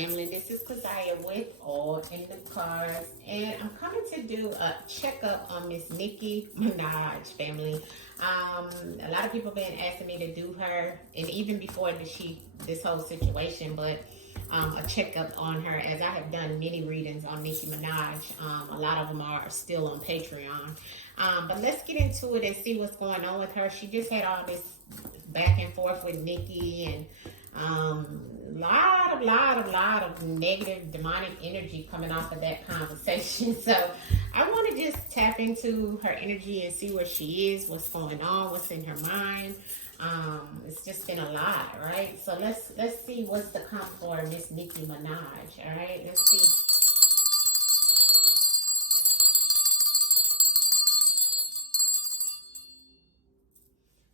family. This is Cashapp with AllnDaKards, and I'm coming to do a checkup on Miss Nicki Minaj, family. A lot of people been asking me to do her, and even before this whole situation, but a checkup on her, as I have done many readings on Nicki Minaj. A lot of them are still on Patreon. But let's get into it and see what's going on with her. She just had all this back and forth with Nicki, and lot of negative demonic energy coming off of that conversation. So I want to just tap into her energy and see where she is, what's going on, what's in her mind. It's just been a lot, right? So let's see what's to come for Miss Nicki Minaj. All right, let's see.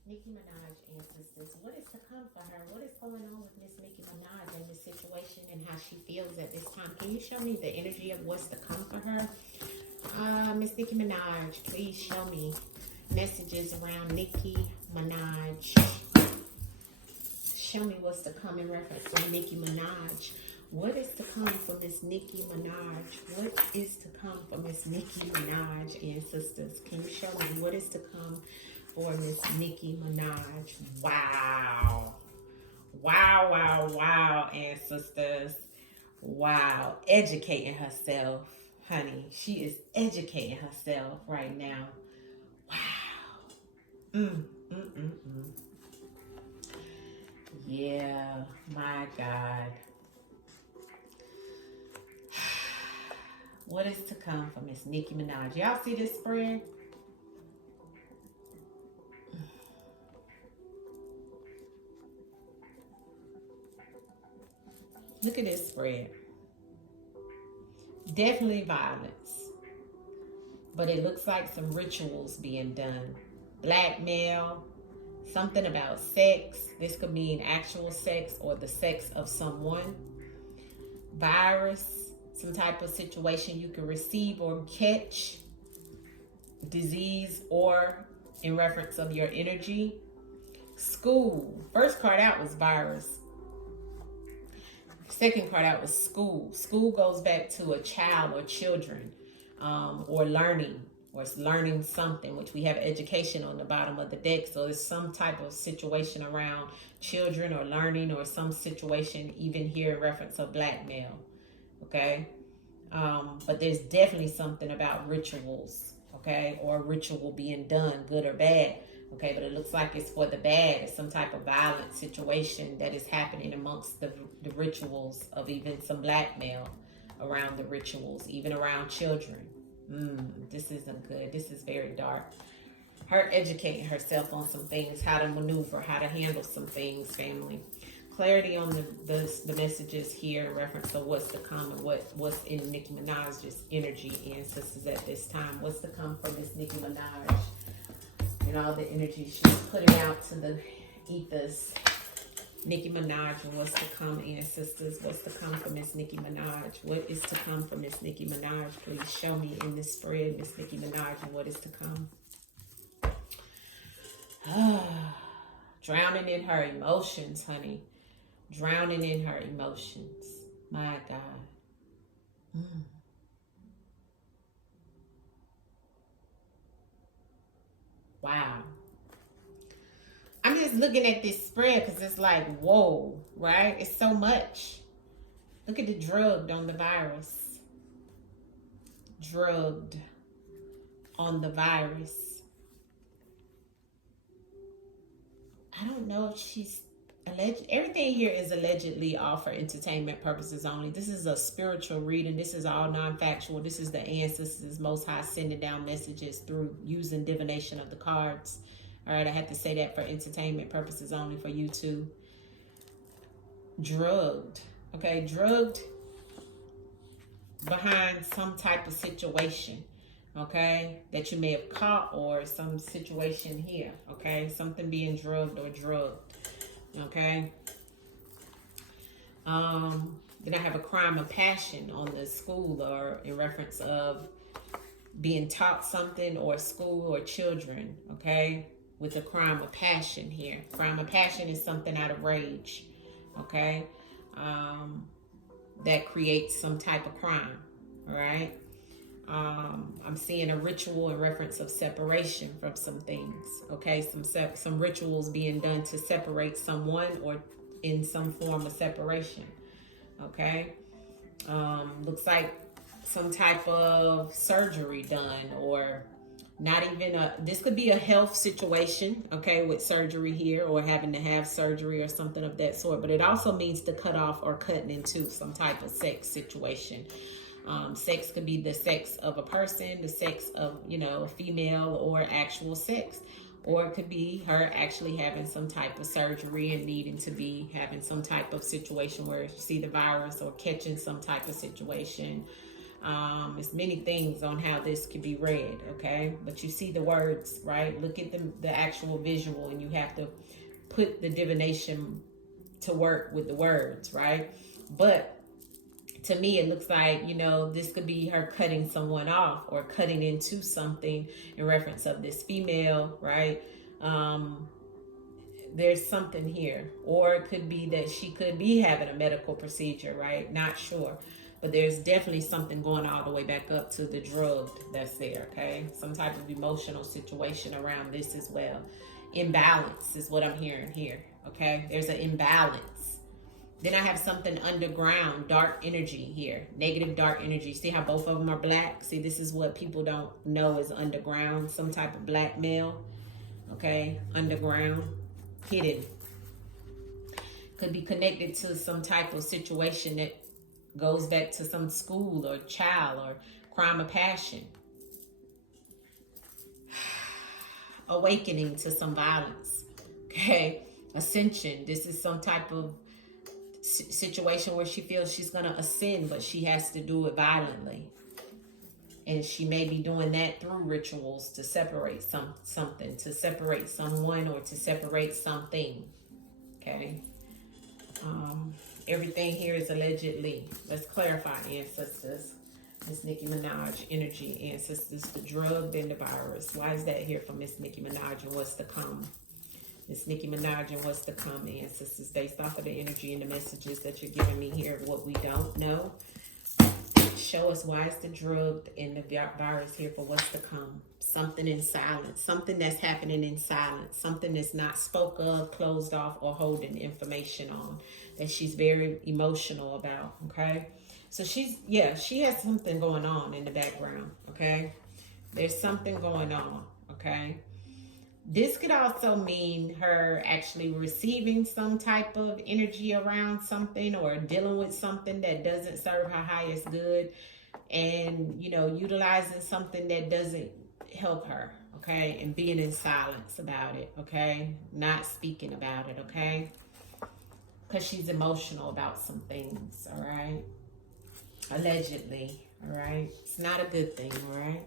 Nicki Minaj, ancestors, what is to come for her? What is going on with Miss Nicki Minaj in this situation and how she feels at this time? Can you show me the energy of what's to come for her? Miss Nicki Minaj, please show me messages around Nicki Minaj. Show me what's to come in reference to Nicki Minaj. What is to come for Miss Nicki Minaj? What is to come for Miss Nicki Minaj, ancestors? Can you show me what is to come for Miss Nicki Minaj? Wow. Wow, ancestors. Wow. Educating herself, honey. She is educating herself right now. Wow. Yeah, my God. What is to come for Miss Nicki Minaj? Y'all see this spread? Look at this spread. Definitely violence. But it looks like some rituals being done. Blackmail. Something about sex. This could mean actual sex or the sex of someone. Virus. Some type of situation you can receive or catch. Disease or in reference of your energy. School. First card out was virus. Second card out was school. School goes back to a child or children, or learning, or it's learning something, which we have education on the bottom of the deck. So it's some type of situation around children or learning, or some situation even here in reference of blackmail. Okay. But there's definitely something about rituals, okay, or a ritual being done, good or bad. Okay, but it looks like it's for the bad. It's some type of violent situation that is happening amongst the rituals of even some blackmail around the rituals, even around children. This isn't good. This is very dark. Her educating herself on some things, how to maneuver, how to handle some things, family. Clarity on the messages here in reference to what's to come and what's in Nicki Minaj's energy, ancestors, at this time. What's to come for Miss Nicki Minaj? And all the energy she's putting out to the ethers. Nicki Minaj, and what's to come, ancestors. What's to come for Miss Nicki Minaj? What is to come for Miss Nicki Minaj? Please show me in this spread, Miss Nicki Minaj, and what is to come. Drowning in her emotions, honey. Drowning in her emotions. My God. Wow. I'm just looking at this spread because it's like, whoa, right? It's so much. Look at the drugged on the virus. Drugged on the virus. I don't know if she's alleged. Everything here is allegedly all for entertainment purposes only. This is a spiritual reading. This is all non-factual. This is the ancestors, Most High, sending down messages through using divination of the cards. All right, I had to say that for entertainment purposes only for you too. Drugged. Okay, drugged behind some type of situation. Okay, that you may have caught, or some situation here. Okay, something being drugged or drugged. Okay. Then I have a crime of passion on the school, or in reference of being taught something, or school or children. Okay, with a crime of passion here. Crime of passion is something out of rage. Okay. that creates some type of crime. All right. I'm seeing a ritual in reference of separation from some things. Okay, some rituals being done to separate someone or in some form of separation. Okay, looks like some type of surgery done, or not even this could be a health situation, okay, with surgery here, or having to have surgery or something of that sort. But it also means to cut off or cutting into some type of sex situation. Sex could be the sex of a person, the sex of, a female, or actual sex. Or it could be her actually having some type of surgery and needing to be having some type of situation where you see the virus or catching some type of situation. There's many things on how this could be read, okay? But you see the words, right? Look at the actual visual, and you have to put the divination to work with the words, right? But to me, it looks like, this could be her cutting someone off or cutting into something in reference of this female, right? There's something here. Or it could be that she could be having a medical procedure, right? Not sure. But there's definitely something going all the way back up to the drug that's there, okay? Some type of emotional situation around this as well. Imbalance is what I'm hearing here, okay? There's an imbalance. Then I have something underground, dark energy here, negative dark energy. See how both of them are black? See, this is what people don't know is underground, some type of blackmail, okay? Underground, hidden. Could be connected to some type of situation that goes back to some school or child or crime of passion. Awakening to some violence, okay? Ascension, this is some type of situation where she feels she's going to ascend, but she has to do it violently. And she may be doing that through rituals to separate something, to separate someone, or to separate something. Okay. Everything here is allegedly. Let's clarify, ancestors. Miss Nicki Minaj, energy, ancestors, the drug, then the virus. Why is that here for Miss Nicki Minaj, and what's to come? Miss Nicki Minaj, and what's to come, ancestors, based off of the energy and the messages that you're giving me here, what we don't know. Show us why is the drug and the virus here for what's to come. Something in silence, something that's happening in silence, something that's not spoke of, closed off, or holding information on, that she's very emotional about, okay? So she has something going on in the background, okay? There's something going on, okay? This could also mean her actually receiving some type of energy around something, or dealing with something that doesn't serve her highest good, and, utilizing something that doesn't help her, okay? And being in silence about it, okay? Not speaking about it, okay? Because she's emotional about some things, all right? Allegedly, all right? It's not a good thing, all right?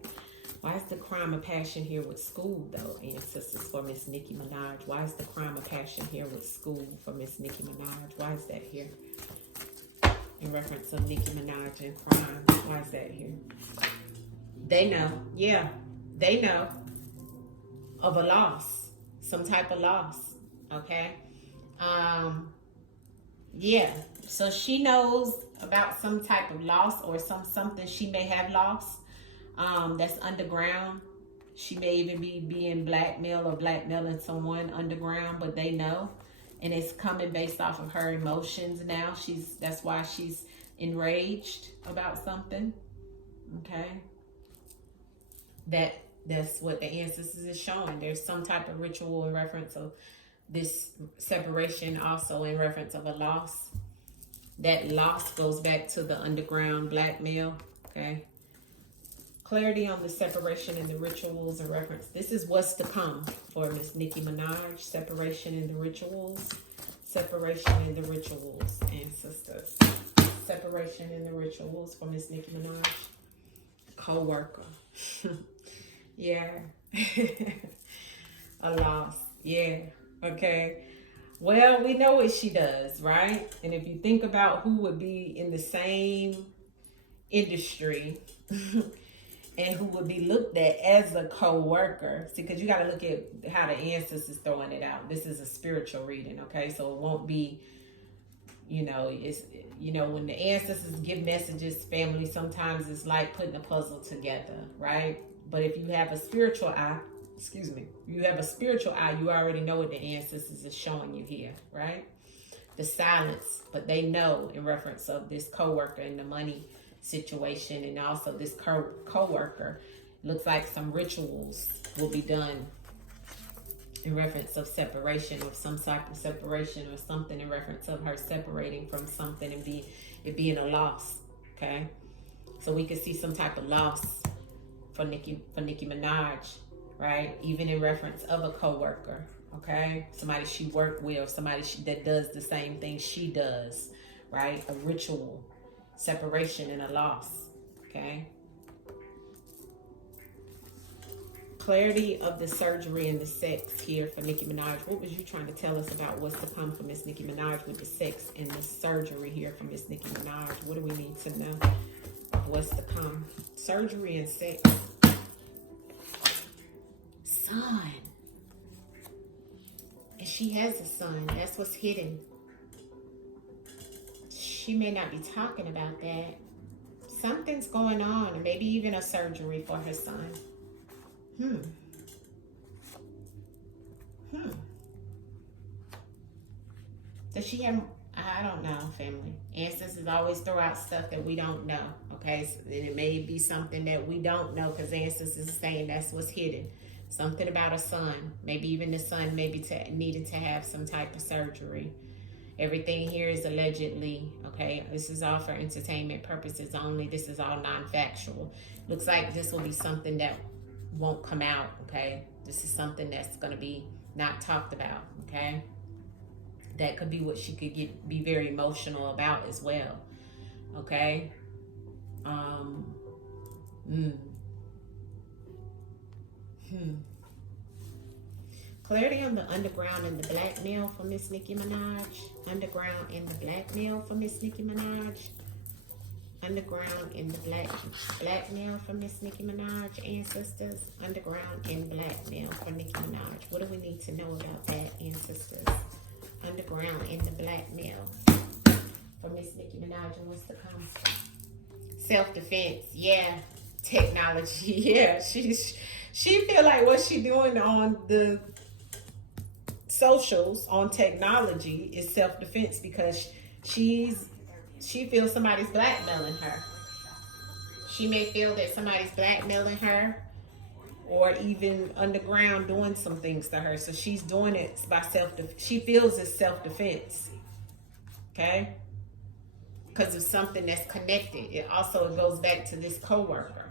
Why is the crime of passion here with school, though, ancestors, for Miss Nicki Minaj? Why is the crime of passion here with school for Miss Nicki Minaj? Why is that here? In reference of Nicki Minaj and crime, why is that here? They know. Yeah, they know of a loss. Some type of loss, okay? Yeah, so she knows about some type of loss, or something she may have lost. That's underground. She may even be being blackmailed or blackmailing someone underground, but they know. And it's coming based off of her emotions now. That's why she's enraged about something. Okay. That's what the ancestors is showing. There's some type of ritual in reference of this separation, also in reference of a loss. That loss goes back to the underground blackmail. Okay. Clarity on the separation and the rituals and reference. This is what's to come for Miss Nicki Minaj. Separation and the rituals. Separation and the rituals, ancestors. Separation and the rituals for Miss Nicki Minaj. Co-worker. Yeah. A loss. Yeah. Okay. Well, we know what she does, right? And if you think about who would be in the same industry and who would be looked at as a co-worker. See, because you got to look at how the ancestors throwing it out. This is a spiritual reading, okay? So it won't be You know, it's, you know, when the ancestors give messages, family, sometimes it's like putting a puzzle together, right? But if you have a spiritual eye, excuse me, you have a spiritual eye, you already know what the ancestors is showing you here, right? The silence, but they know in reference of this co-worker and the money situation, and also this co-worker, looks like some rituals will be done in reference of separation, or some type of separation, or something in reference of her separating from something and it being a loss. Okay, so we could see some type of loss for Nicki Minaj, right? Even in reference of a co-worker, okay? Somebody she worked with, or somebody that does the same thing she does, right? A ritual, separation, and a loss, okay? Clarity of the surgery and the sex here for Nicki Minaj. What was you trying to tell us about what's to come for Miss Nicki Minaj with the sex and the surgery here for Miss Nicki Minaj? What do we need to know of what's to come? Surgery and sex. Son. And she has a son. That's what's hidden. She may not be talking about that. Something's going on, or maybe even a surgery for her son. Does she have, I don't know, family. Ancestors always throw out stuff that we don't know, okay? So, and it may be something that we don't know, because ancestors are saying that's what's hidden. Something about a son. Maybe even the son maybe needed to have some type of surgery. Everything here is allegedly, okay? This is all for entertainment purposes only. This is all non-factual. Looks like this will be something that won't come out, okay? This is something that's going to be not talked about, okay? That could be what she could be very emotional about as well, okay? Clarity on the underground and the blackmail for Miss Nicki Minaj. Underground and the blackmail for Miss Nicki Minaj. Underground and the blackmail for Miss Nicki Minaj, ancestors. Underground and blackmail for Nicki Minaj. What do we need to know about that, ancestors? Underground and the blackmail for Miss Nicki Minaj, and what's to come? Self-defense, yeah. Technology, yeah. She feel like what she doing on the socials, on technology, is self-defense, because she feels somebody's blackmailing her. She may feel that somebody's blackmailing her, or even underground doing some things to her. So she's doing it by she feels it's self-defense. Okay? Because of something that's connected. It also goes back to this co-worker.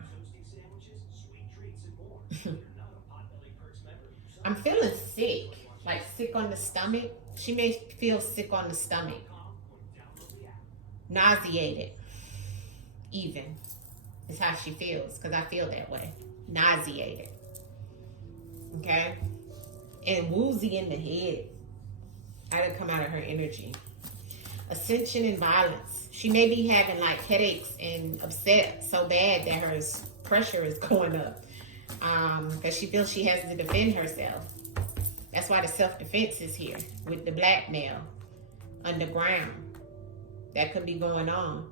I'm feeling sick. Like sick on the stomach. She may feel sick on the stomach. Nauseated. Even. Is how she feels. Because I feel that way. Nauseated. Okay? And woozy in the head. That'll come out of her energy. Ascension and violence. She may be having like headaches and upset so bad that her pressure is going up. Because she feels she has to defend herself. That's why the self-defense is here. With the blackmail. Underground. That could be going on.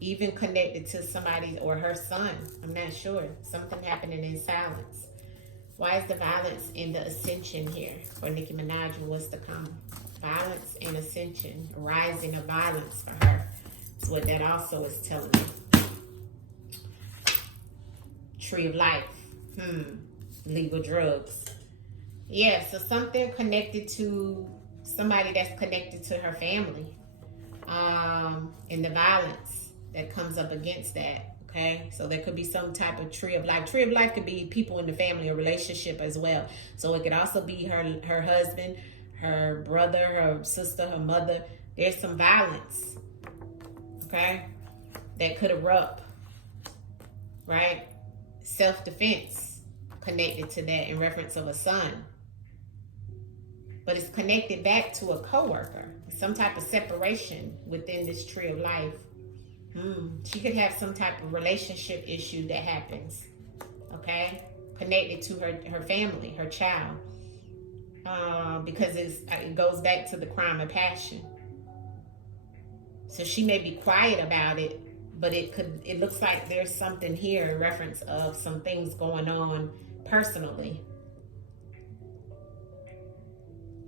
Even connected to somebody or her son. I'm not sure. Something happening in silence. Why is the violence in the ascension here for Nicki Minaj and what's to come? Violence and ascension. Rising of violence for her. That's what that also is telling me. Tree of life. Legal drugs. Yeah, so something connected to somebody that's connected to her family. And the violence that comes up against that. Okay, so there could be some type of tree of life. Tree of life could be people in the family or relationship as well. So it could also be her husband, her brother, her sister, her mother. There's some violence, okay, that could erupt, right? Self-defense connected to that in reference of a son. But it's connected back to a co-worker. Some type of separation within this tree of life. She could have some type of relationship issue that happens, okay, connected to her family, her child, because it goes back to the crime of passion. So she may be quiet about it, but it looks like there's something here in reference of some things going on personally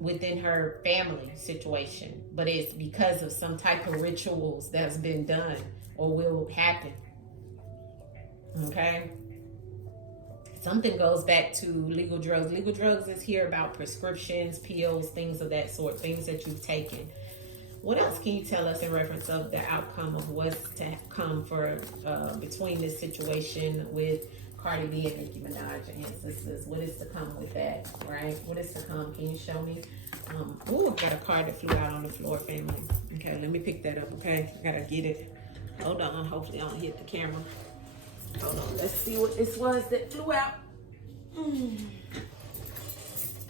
within her family situation, but it's because of some type of rituals that's been done or will happen. Okay, something goes back to legal drugs. Legal drugs is here about prescriptions, pills, things of that sort, things that you've taken. What else can you tell us in reference of the outcome of what's to come for between this situation with Cardi B and Nicki Minaj and sisters? What is to come with that, right? What is to come? Can you show me? I've got a card that flew out on the floor, family. Okay, let me pick that up, okay? I gotta get it. Hold on, hopefully I don't hit the camera. Hold on, let's see what this was that flew out.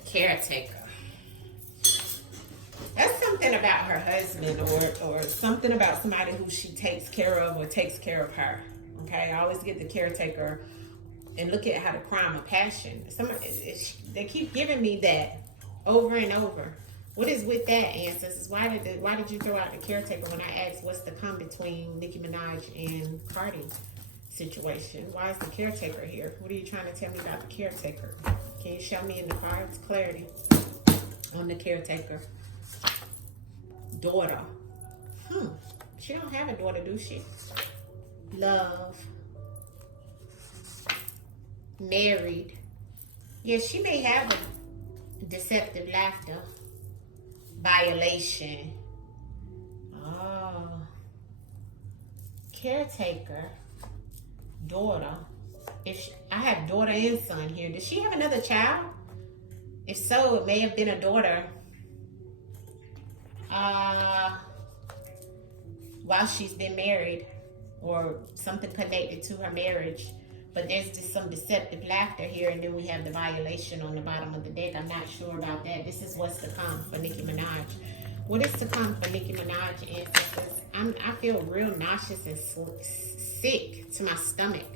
Caretaker. That's something about her husband or something about somebody who she takes care of or takes care of her. Okay, I always get the caretaker and look at how the crime of passion. They keep giving me that over and over. What is with that, ancestors? Why did you throw out the caretaker when I asked what's to come between Nicki Minaj and Cardi situation? Why is the caretaker here? What are you trying to tell me about the caretaker? Can you show me in the cards clarity on the caretaker? Daughter. She don't have a daughter, do she? Love. Married. Yeah, she may have a deceptive laughter. Violation. Oh. Caretaker. Daughter. I have daughter and son here. Does she have another child? If so, it may have been a daughter. While she's been married or something connected to her marriage. But there's just some deceptive laughter here, and then we have the violation on the bottom of the deck. I'm not sure about that. This is what's to come for Nicki Minaj. What is to come for Nicki Minaj, ancestors? I feel real nauseous and sick to my stomach.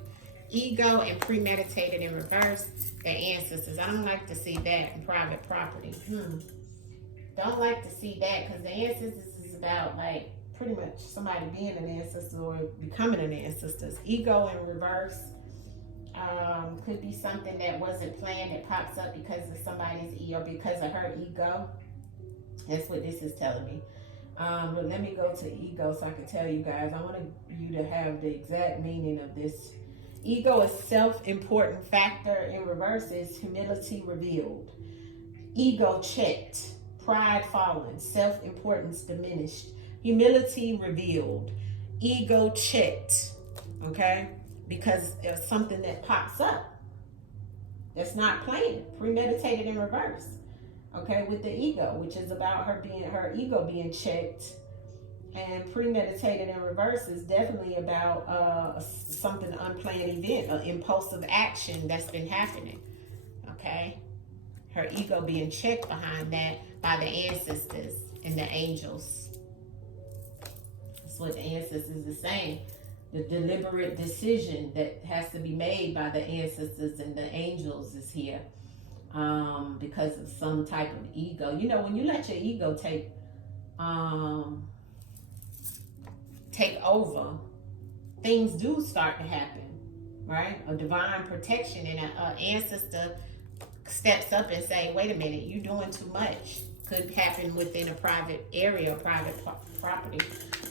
Ego and premeditated in reverse. The ancestors. I don't like to see that in private property. Don't like to see that, because the ancestors is about like pretty much somebody being an ancestor or becoming an ancestor. Ego in reverse. Could be something that wasn't planned that pops up because of somebody's ego, because of her ego. That's what this is telling me. But let me go to ego so I can tell you guys. I want you to have the exact meaning of this. Ego is self-important factor. In reverse is humility revealed. Ego checked. Pride fallen. Self-importance diminished. Humility revealed. Ego checked. Okay? Because there's something that pops up that's not planned, premeditated in reverse. Okay, with the ego, which is about her ego being checked, and premeditated in reverse is definitely about something unplanned event, an impulsive action that's been happening. Okay, her ego being checked behind that by the ancestors and the angels. That's what the ancestors is saying. The deliberate decision that has to be made by the ancestors and the angels is here because of some type of ego. You know, when you let your ego take over, things do start to happen, right? A divine protection, and an ancestor steps up and say, wait a minute, you're doing too much. Could happen within a private area, private property.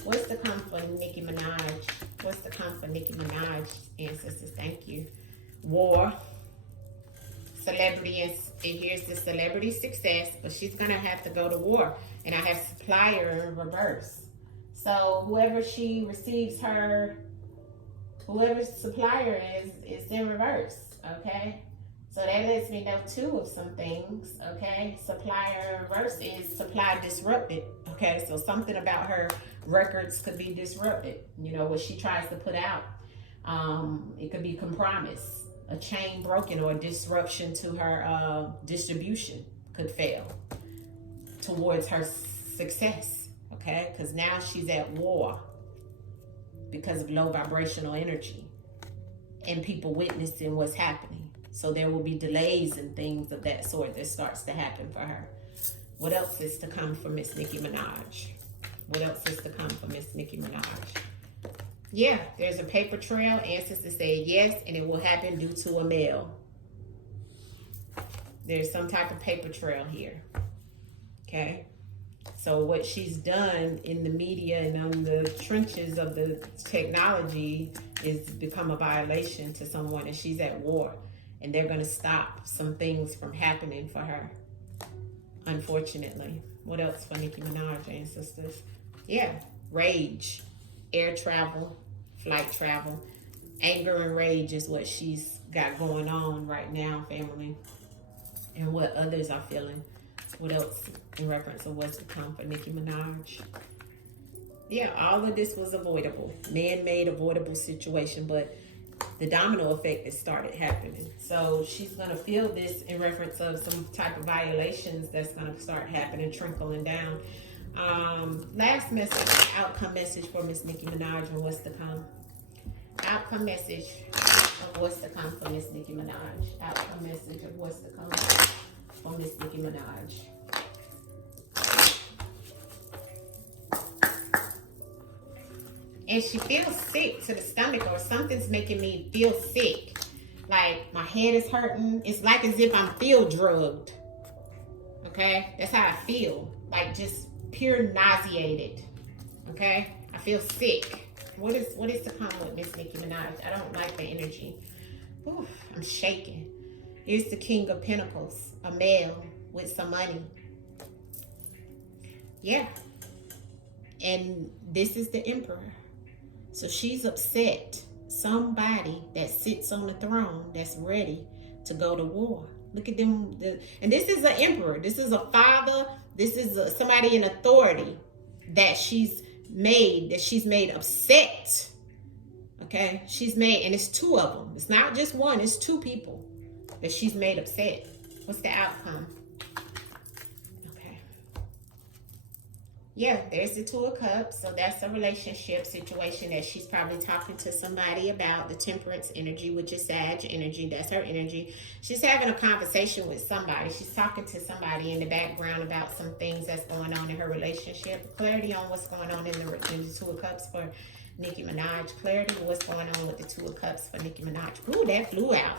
What's to come for Nicki Minaj? What's to come for Nicki Minaj, ancestors? Thank you. War. Celebrity. And here's the celebrity success, but she's going to have to go to war. And I have supplier in reverse. So whoever she receives whoever supplier is in reverse. Okay? So that lets me know too of some things, okay? Supplier in reverse is supply disrupted, okay? So something about her records could be disrupted, you know, what she tries to put out. It could be compromise, a chain broken, or a disruption to her distribution could fail towards her success, okay? Because now she's at war because of low vibrational energy and people witnessing what's happening. So there will be delays and things of that sort that starts to happen for her. What else is to come for Miss Nicki Minaj? What else is to come for Miss Nicki Minaj? Yeah, there's a paper trail. Ancestors said yes, and it will happen due to a male. There's some type of paper trail here. Okay? So what she's done in the media and on the trenches of the technology is become a violation to someone, and she's at war. And they're going to stop some things from happening for her, unfortunately. What else for Nicki Minaj, ancestors? Yeah, rage, air travel, flight travel. Anger and rage is what she's got going on right now, family. And what others are feeling. What else in reference of what's to come for Nicki Minaj? Yeah, all of this was avoidable. Man-made avoidable situation, but the domino effect has started happening. So she's going to feel this in reference of some type of violations that's going to start happening, trickling down. Last message, outcome message for Miss Nicki Minaj and what's to come. Outcome message of what's to come for Miss Nicki Minaj. Outcome message of what's to come for Miss Nicki Minaj. And she feels sick to the stomach, or something's making me feel sick. Like my head is hurting. It's like as if I'm field drugged. Okay? That's how I feel. Like just pure nauseated. Okay? I feel sick. What is to come with Miss Nicki Minaj? I don't like the energy. Ooh, I'm shaking. Here's the King of Pentacles. A male with some money. Yeah. And this is the Emperor. So she's upset. Somebody that sits on the throne that's ready to go to war. Look at them. And this is an emperor. This is a father. This is somebody in authority that she's made upset. Okay? She's made, and it's two of them. It's not just one. It's two people that she's made upset. What's the outcome? Yeah, there's the Two of Cups. So that's a relationship situation that she's probably talking to somebody about. The Temperance energy, which is Sag energy. That's her energy. She's having a conversation with somebody. She's talking to somebody in the background about some things that's going on in her relationship. Clarity on what's going on in the Two of Cups for Nicki Minaj. Clarity on what's going on with the Two of Cups for Nicki Minaj. Ooh, that flew out.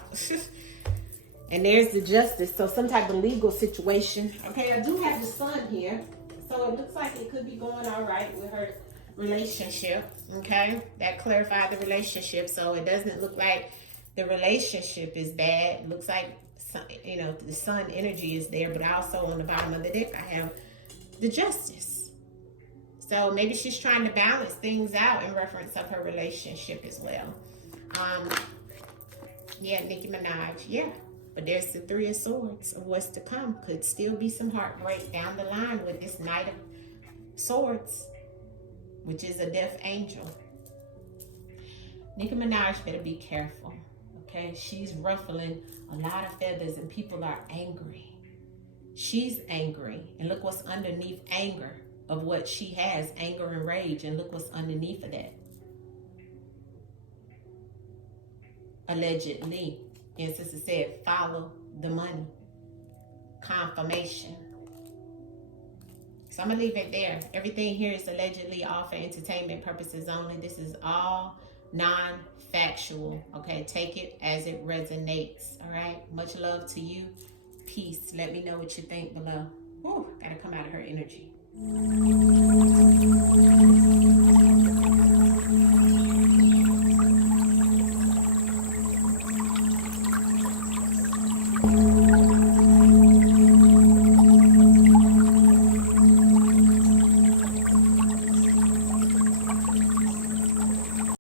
And there's the Justice. So some type of legal situation. Okay, I do have the Sun here. So it looks like it could be going all right with her relationship, okay? That clarified the relationship, so it doesn't look like the relationship is bad. It looks like, you know, the Sun energy is there, but also on the bottom of the deck, I have the Justice. So maybe she's trying to balance things out in reference of her relationship as well. Yeah, Nicki Minaj, yeah. But there's the Three of Swords of what's to come. Could still be some heartbreak down the line with this Knight of Swords, which is a death angel. Nicki Minaj better be careful, okay? She's ruffling a lot of feathers and people are angry. She's angry. And look what's underneath anger of what she has, anger and rage. And look what's underneath of that. Allegedly. And sister said, follow the money. Confirmation. So I'm going to leave it there. Everything here is allegedly all for entertainment purposes only. This is all non-factual. Okay, take it as it resonates. All right, much love to you. Peace. Let me know what you think below. Whew, gotta come out of her energy.